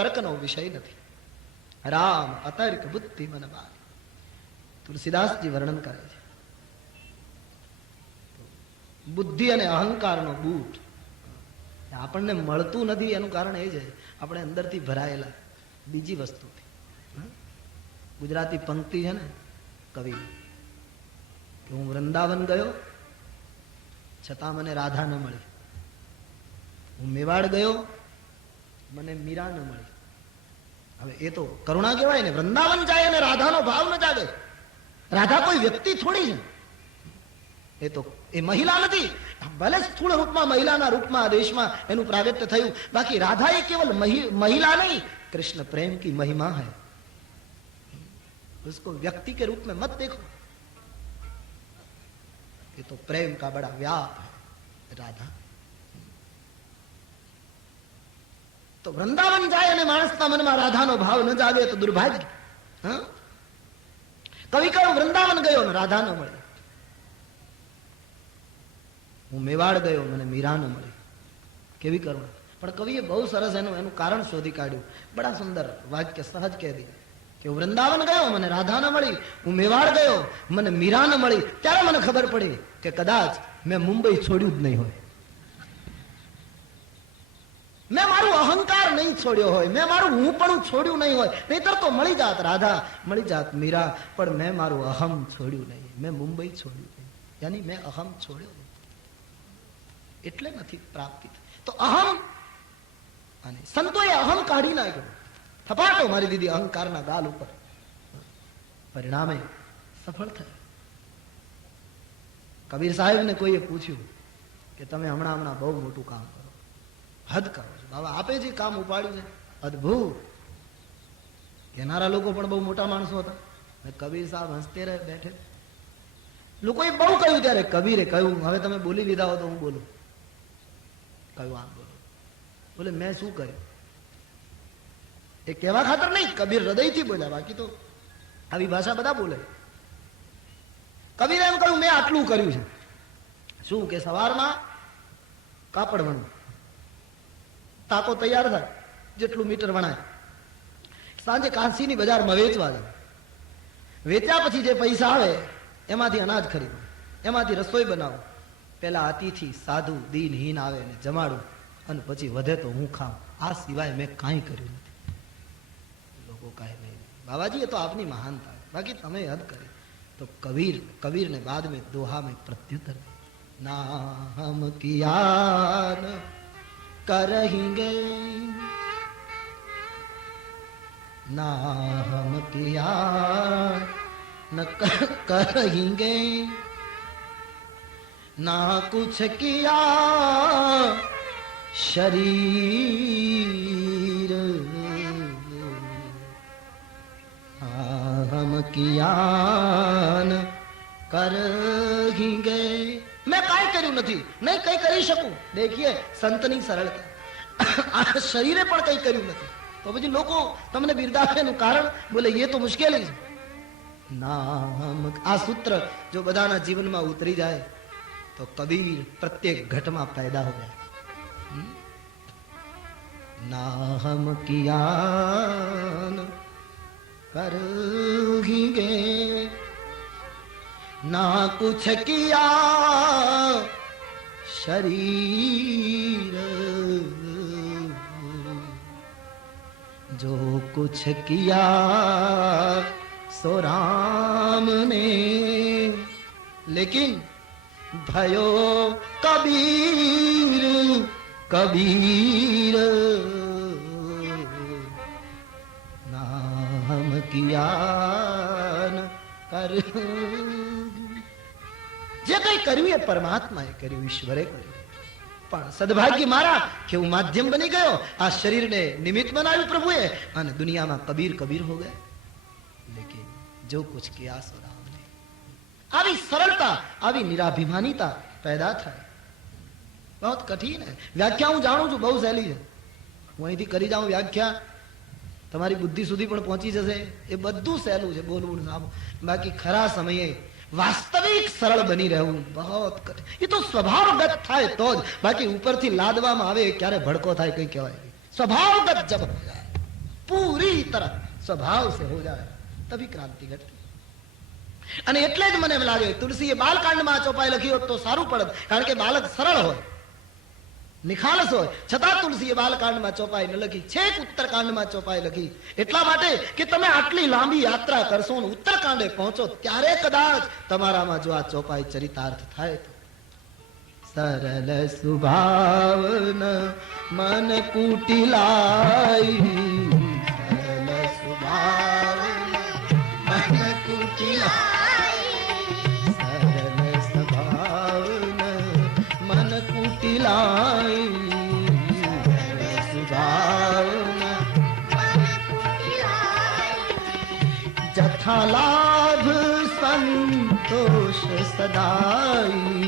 તર્કનો વિષય નથી. રામ અતર્ક બુદ્ધિ મન મારી, તુલસીદાસજી વર્ણન કરે છે. બુદ્ધિ અને અહંકારનો બૂટ આપણને મળતું નથી, એનું કારણ એ છે આપણે અંદરથી ભરાયેલા બીજી વસ્તુથી. ગુજરાતી પંક્તિ છે ને કવિ કે હું વૃંદાવન ગયો છતાં મને રાધા ન મળી, હું મેવાડ ગયો મને મીરા ન મળી. હવે એ તો કરુણા કહેવાય ને. વૃંદાવન જાય અને રાધાનો ભાવ ન જાગે. રાધા કોઈ વ્યક્તિ થોડી છે, એ તો એ મહિલા નથી. ભલે સ્થૂળ રૂપમાં મહિલાના રૂપમાં દેશમાં એનું પ્રાગટ્ય થયું, બાકી રાધા એ કેવલ महिला नहीं, कृष्ण प्रेम की महिमा है. उसको व्यक्ति के रूप में मत देखो, ये तो प्रेम का बड़ा व्याप है राधा. તો વૃંદાવન જાય અને માણસના મનમાં રાધાનો ભાવ ન જાગે તો દુર્ભાગ્ય. કવિ કહ્યું વૃંદાવન ગયો ને રાધા ન મળી, હું મેવાડ ગયો મને મીરા ન મળી. કેવી કરુણા. પણ કવિએ બહુ સરસ એનું કારણ શોધી કાઢ્યું. બડા સુંદર વાક્ય સહજ કહી દીધું કે હું વૃંદાવન ગયો મને રાધા ન મળી, હું મેવાડ ગયો મને મીરા ન મળી. ત્યારે મને ખબર પડી કે કદાચ મેં મુંબઈ છોડ્યું જ નહીં હોય, મેં મારું અહંકાર નહીં છોડ્યો હોય, મેં મારું હું પણ છોડ્યું નહીં હોય. નહીતર તો મળી જાત રાધા, મળી જાત મીરા, પણ મેં મારું અહમ છોડ્યું નહીં, મેં મુંબઈ છોડ્યું નહીં. યાની મેં અહમ છોડ્યો નહીં, એટલે નથી પ્રાપ્તિ. તો અહમ અને સંતોએ અહમ કાઢી નાખ્યો, થપાટો મારી દીધી અહંકારના ગાલ ઉપર. પરિણામે સફળ થયા. કબીર સાહેબને કોઈએ પૂછ્યું કે તમે હમણાં બહુ મોટું કામ કરો, હદ કરો છો. બાબા આપે જે કામ ઉપાડ્યું છે અદભુત. કહેનારા લોકો પણ બહુ મોટા માણસો હતા. કબીર સાહેબ હસતે રહે બેઠે. લોકોએ બહુ કહ્યું ત્યારે કબીરે કહ્યું હવે તમે બોલી લીધા હો તો હું બોલું. કહ્યું આમ બોલો. બોલે મેં શું કર્યું? એ કહેવા ખાતર નહીં, કબીર હૃદયથી બોલ્યા, બાકી તો આવી ભાષા બધા બોલે. કબીરે એમ કહ્યું મેં આટલું કર્યું છે. શું કે સવારમાં કાપડ વણવું, તાકો તૈયાર થાય જેટલું મીટર વણાય, સાંજે કાંસીની બજારમાં વેચવા જાય, વેચ્યા પછી જે પૈસા આવે એમાંથી અનાજ ખરીદવું, એમાંથી રસોઈ બનાવું, પેલા અતિથિ સાધુ દીનહીન આવે ને જમાડું, અને પછી વધે તો હું ખાઉં. આ સિવાય મેં કાંઈ કર્યું નથી. લોકો કાંઈ નહીં. બાબાજી એ તો આપની મહાનતા, બાકી તમે હદ કરી. તો કબીરને बाद में दोहा में प्रत्युत्तर ना हम किया न करेंगे, ना हम किया न करेंगे, ना कुछ किया शरीर हम किया न करेंगे. मैं કાઈ કર્યું નથી, નહીં કઈ કરી શકું. દેખીએ સંતની સરળતા. આ શરીરે પણ કઈ કર્યું નથી, તો પછી લોકો તમને બિરદાવેનું કારણ બોલે એ તો મુશ્કેલી છે. નામ આ સૂત્ર જો બધાના જીવનમાં ઉતરી જાય તો કબીર પ્રત્યેક ઘટમાં પેદા હો જાય. ના હમ કિયા करेंगे, ना कुछ किया शरीर जो कुछ किया सो राम ने, लेकिन भयो कबीर कबीर नाम किया कर. જે કઈ કર્યું એ પરમાત્માએ કર્યું, ઈશ્વરે કર્યું. પણ સદભાગ્ય મારા કે હું માધ્યમ બની ગયો, આ શરીરને નિમિત્ત બનાવ્યું પ્રભુએ, અને દુનિયામાં કબીર કબીર હો ગયા. લેકિન જો કુછ કિયા સો રામ ને. આવી સરળતા, આવી નિરાભિમાનીતા પેદા થાય. બહુ કઠિન હે. વ્યાખ્યા હું જાણું છું બહુ સહેલી છે. હું અહીંથી કરી જાઉં વ્યાખ્યા, તમારી બુદ્ધિ સુધી પણ પહોંચી જશે. એ બધું સહેલું છે બોલવું. બાકી ખરા સમયે વાસ્તવિક સરળ બની રહેવું બહુ કઠિન. એ તો સ્વભાવગત થાય તો જ, બાકી ઉપરથી લાદવામાં આવે ક્યારે ભડકો થાય કઈ કહેવાય. સ્વભાવગત જબ હો જાય પૂરી તરહ સ્વભાવ સે હો જાય તभी ક્રાંતિ ઘટતી. અને એટલે જ મને એમ લાગે તુલસીએ બાલકાંડમાં ચોપાઈ લખી હોત તો સારું પડત, કારણ કે બાલક સરળ હોય, નિખાલસ હોય, છતાં તુલસીએ બાલકાંડમાં ચોપાઈ ન લખી, છેક ઉત્તરકાંડમાં ચોપાઈ લખી. એટલા માટે કે તમે આટલી લાંબી યાત્રા કરશો ને ઉત્તરકાંડે પહોંચો ત્યારે કદાચ તમારામાં જો આ ચોપાઈ ચરિતાર્થ થાય તો. સરલ સુભાવન મન કુટિલાઈ, સરલ સુભાવન મન કુટિલાઈ, સરલ સ્વભાવન મન કુટિલાઈ, સરલ સુભાવન મન કુટિલાઈ, જથા લાભ સંતોષ સદાઈ,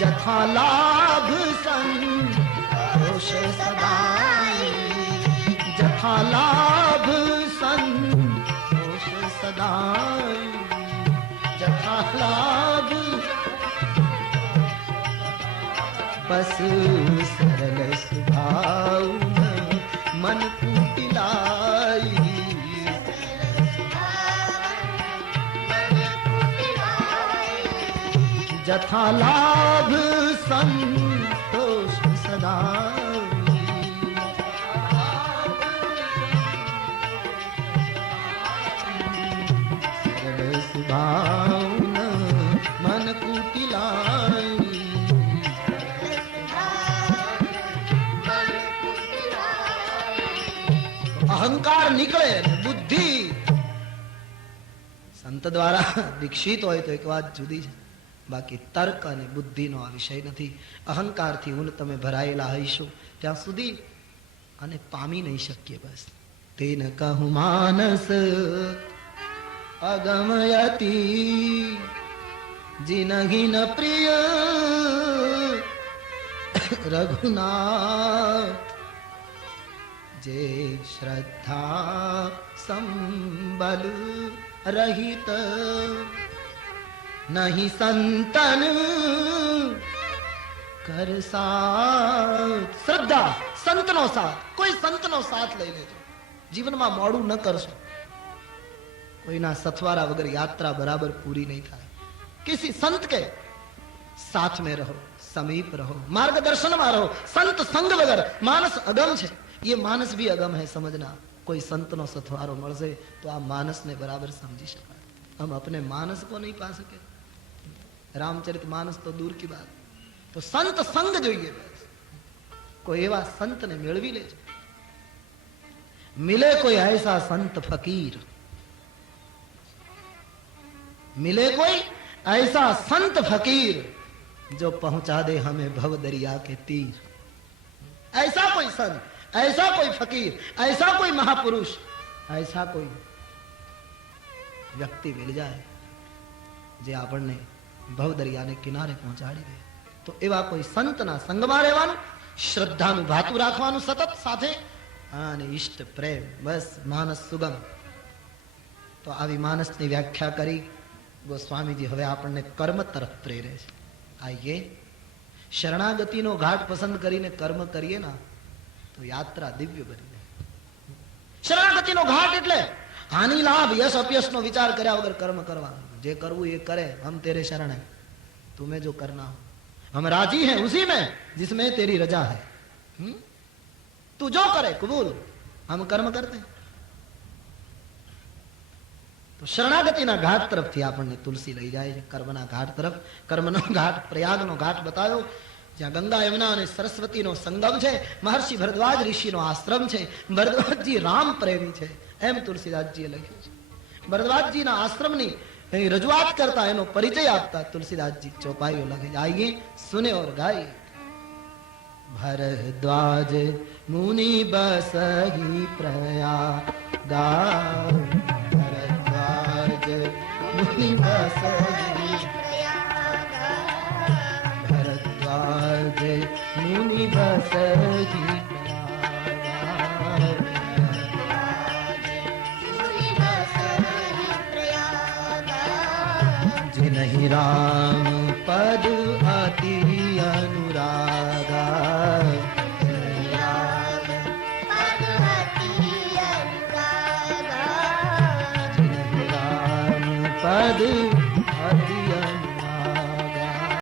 જથા લાભ સંતોષ સદાઈ, જથા લાભ સંતોષ સદાઈ, જથા લાભ બસ સરલ સ્વભાવ મન કુટિલાઈ, જથા લાભ સંતોષ સદાઈ, સરળ સ્વભાવ મન કુટિલાઈ. અહંકાર નીકળે, બુદ્ધિ સંત દ્વારા દીક્ષિત હોય તો એક વાત જુદી છે, બાકી તર્ક અને બુદ્ધિનો આ વિષય નથી. અહંકારથી હું તમે ભરાયેલા હઈશું ત્યાં સુધી અને પામી નહીં શકીએ. બસ તેન કહું માનસ અગમયતી જીનહિન પ્રિય રઘુનાથ, જે શ્રદ્ધા સંબલ રહિત નહીં સંતન કર સાથ. શ્રદ્ધા, સંતનો સાથ, કોઈ સંતનો સાથ લઈ લેજો, જીવનમાં મોડું ન કરશો. કોઈના સથવારા વગર યાત્રા બરાબર પૂરી નહીં થાય. કિસી સંત કે સાથ में रहो, समीप रहो, मार्गदर्शનમાં રહો. સંત સંગ વગર માનસ અગમ છે, ये मानस भी अगम है समझना. कोई संतनो सथवारो મળશે તો આ માનસને બરાબર સમજી શકાય. हम अपने मानस को नहीं पा सके, रामचरित मानस तो दूर की बात. तो संत संग જોઈએ. કોઈ એવા સંતને મેળવી લેજો. मिले कोई ऐसा संत फकीर, मिले कोई ऐसा संत फकीर जो पहुंचा दे हमें भव दरिया के तीर. ऐसा कोई संत, ऐसा कोई फकीर, ऐसा कोई महापुरुष, ऐसा कोई વ્યક્તિ મિલ જાય જે આપણને ભવ દરિયાને કિનારે પહોંચાડી દે. તો એવા કોઈ સંતના સંગમાં રહેવાનું, શ્રદ્ધાનું ભાતું રાખવાનું સતત સાથે, અને ઈષ્ટ પ્રેમ. બસ માનસ સુગમ. તો આવી માનસની વ્યાખ્યા કરી ગોસ્વામીજી હવે આપણને કર્મ તરફ પ્રેરે છે. આઈએ શરણાગતિનો ઘાટ પસંદ કરીને કર્મ કરીએ ના તો યાત્રા દિવ્ય બની જાય. શરણાગતિનો ઘાટ એટલે હાનિ લાભ યશ અપયશ નો વિચાર કર્યા વગર કર્મ કરવાનું. જે કરવું એ કરે. હમ તેરે શરણ હૈ, तुम्हें जो करना हो, हम राजी हैं उसी में जिसमें तेरी रजा है. तू जो करे कबूल, हम कर्म करते हैं. તો શરણાગતિના ઘાટ તરફથી આપણને તુલસી લઈ જાય છે, કર્મના ઘાટ તરફ. કર્મનો ઘાટ પ્રયાગનો ઘાટ બતાવ્યો, જ્યાં ગંગા યમુના અને સરસ્વતીનો સંગમ છે. મહર્ષિ ભરદ્વાજ ઋષિનો આશ્રમ છે. ભરદ્વાજજી રામ પ્રેમી છે એમ તુલસીદાસજીએ લખ્યું છે. ભરદ્વાજજીના આશ્રમની રજૂઆત કરતા, એનો પરિચય આપતા તુલસીદાસજી ચોપાઈઓ લખે છે. આઈએ સુને ઓર ગાઈએ. ભરદ્વાજ મુનિ બસહી પ્રયાગા, मुनि बसहि प्रयाग, भरद्वाज मुनि बसहि प्रयाग, जिनहि राम पद अति अनुरागा, પદ